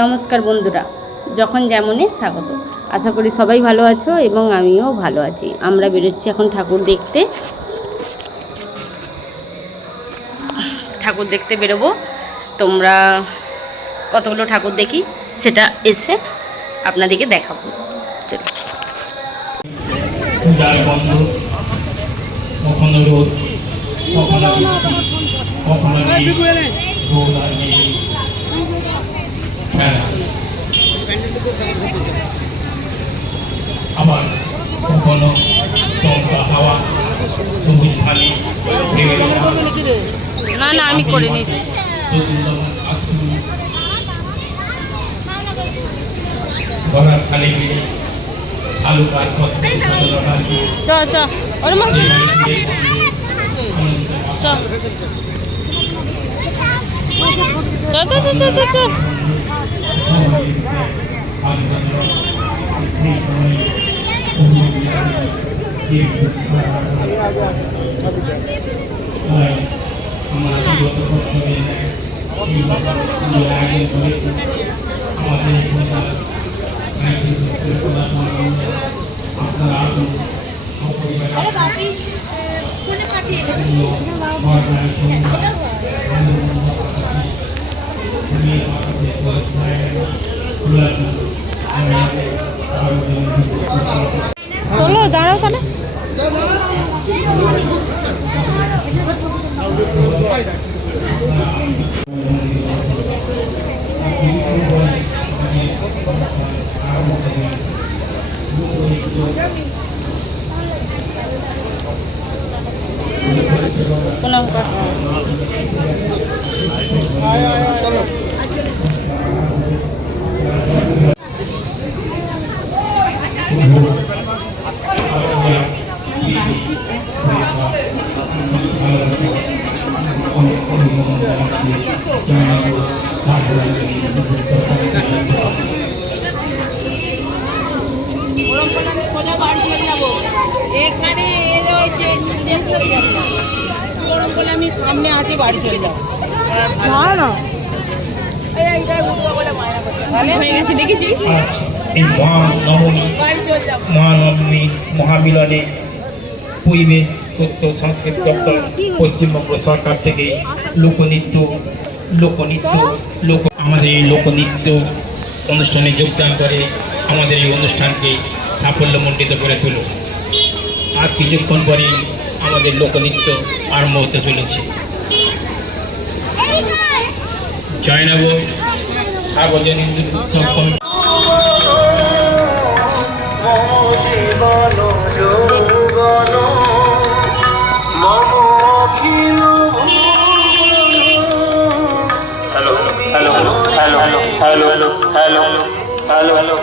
নমস্কার বন্ধুরা, যখন যেমনে স্বাগত। আশা করি সবাই ভালো আছো এবং আমিও ভালো আছি। আমরা বেরোচ্ছি এখন ঠাকুর দেখতে বেরোবো। তোমরা কতগুলো ঠাকুর দেখি সেটা এসে আপনাদেরকে দেখাবো। চলো। যার বন্ধ, কখনো রোদ, কখনো বৃষ্টি, কখনো আবার কখনো দমকা হাওয়া, সবুজ ধানে না না, আমি করে নিচ্ছি। ধরার খালে গিয়ে শালুকার চ চ ওরে মা চ চ চ চ চ চ চলো দাঁড়াও তাহলে। প্রণাম কর। আমি সামনে আছি, বাড়ি চলে যাবো। না হয়ে গেছে, দেখেছি। মহানবমী মহামিলনে পরিবেশ তথ্য সংস্কৃতি দপ্তর পশ্চিমবঙ্গ সরকার থেকে আমাদের এই লোকনৃত্য অনুষ্ঠানে যোগদান করে আমাদের এই অনুষ্ঠানকে সাফল্যমণ্ডিত করে তুলুন। আর কিছুক্ষণ পরে আমাদের লোকনৃত্য আরম্ভ হতে চলেছে। জয়নগর সার্বজনীন উৎসব হ্যালো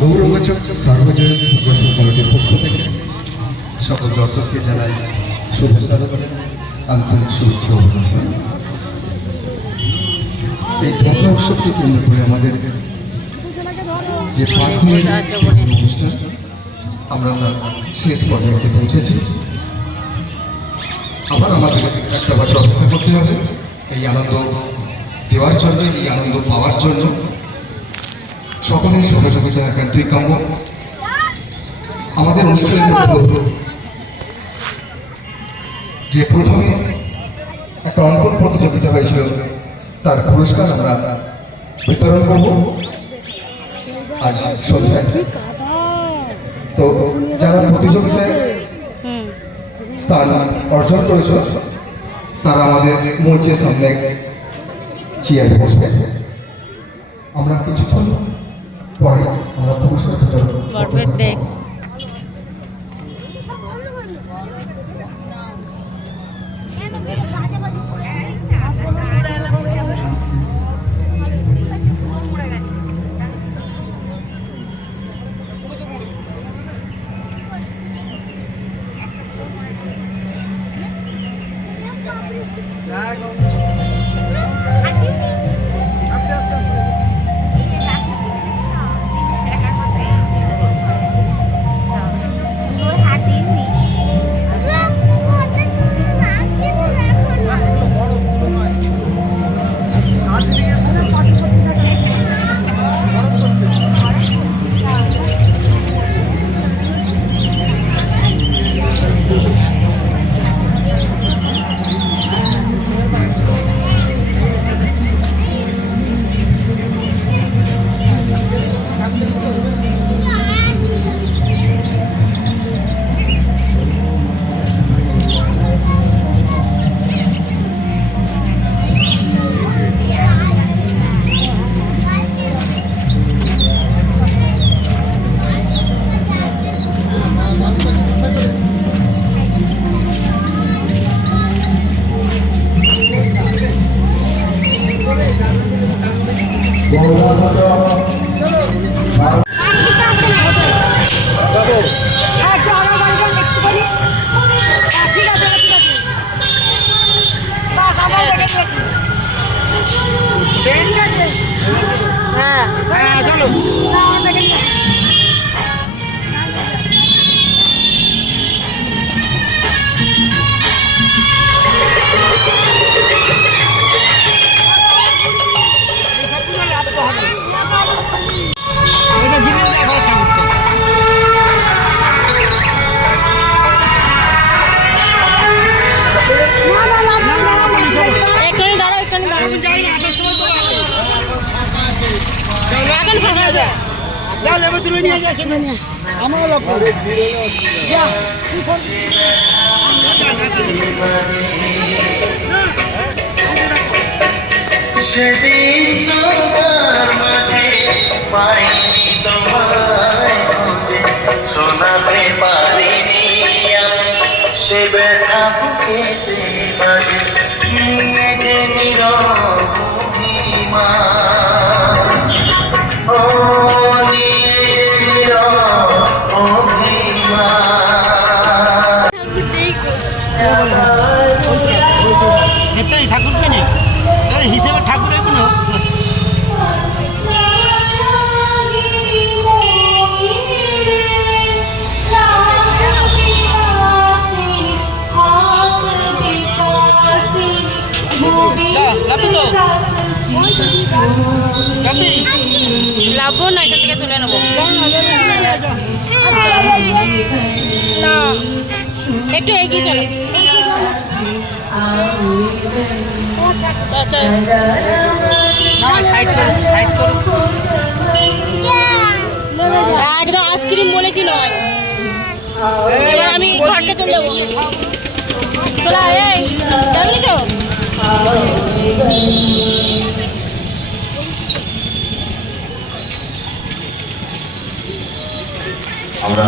গৌরবাচক সার্বজনীন প্রদর্শন কমিটির পক্ষ থেকে সকল দর্শককে জানাই শুভেচ্ছা, আন্তরিক শুভেচ্ছা অভিনন্দন। এই ধর্ম উৎসবকে কেন্দ্র করে আমাদের যে 5 দিনের অনুষ্ঠান আমরা তার শেষ পর্যায়ে এসে পৌঁছেছি। আবার আমাদের একটা বছর অপেক্ষা করতে হবে এই আনন্দ দেওয়ার জন্য, এই আনন্দ পাওয়ার জন্য। সকলের সহযোগিতা একান্তই কাম্য। আমাদের অনুষ্ঠানের মধ্যে যে প্রথমে একটা অঙ্কন প্রতিযোগিতা হয়েছিল তার পুরস্কার আমরা বিতরণ করব। আজ সন্ধ্যায়। তো যারা প্রতিযোগিতায় হুম স্থান অর্জন করেছ তারা আমাদের মঞ্চের সামনে চেয়ারে বসবে। আমরা কিছুক্ষণ পরে আমরা পুরস্কার বিতরণ গর্বের দেশ। সেদিন তোমার মাঝে পাইনি তোমায় খুঁজে, শোনাতে পারিনি আমি সে ব্যথা বুকেতে বাজে, নিয়ে যে নিরবধিমা, ও নিয়ে যে নিরবধিমা। ঠাকুরকে নেই হিসেবে ঠাকুরের কোনো লাভবো না, এখান থেকে তুলে নেবো না, একটু এগিয়ে চলো। একদম আইসক্রিম বলেছি নয়, এবার আমি ঘরকে চলে যাবো। চলা যাবি তো আমরা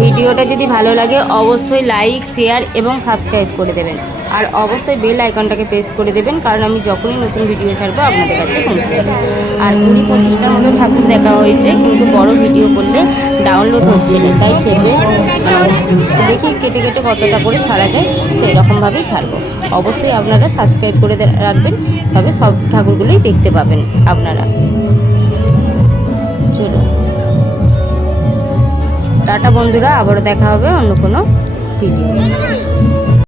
ভিডিওটা যদি ভালো লাগে অবশ্যই লাইক, শেয়ার এবং সাবস্ক্রাইব করে দেবেন, আর অবশ্যই বেল আইকনটাকে প্রেস করে দেবেন, কারণ আমি যখনই নতুন ভিডিও ছাড়বো আপনাদের কাছে পৌঁছে যাবে। আর 20-25টার মতো ঠাকুর দেখা হয়েছে, কিন্তু বড় ভিডিও করলে ডাউনলোড হচ্ছে না, তাই খেপে দেখি কেটে কেটে কতটা করে ছাড়া যায় সেই রকমভাবেই ছাড়বো। অবশ্যই আপনারা সাবস্ক্রাইব করে রাখবেন, তবে সব ঠাকুরগুলোই দেখতে পাবেন আপনারা। চলো টাটা বন্ধুরা, আবারও দেখা হবে অন্য কোনো ভিডিও।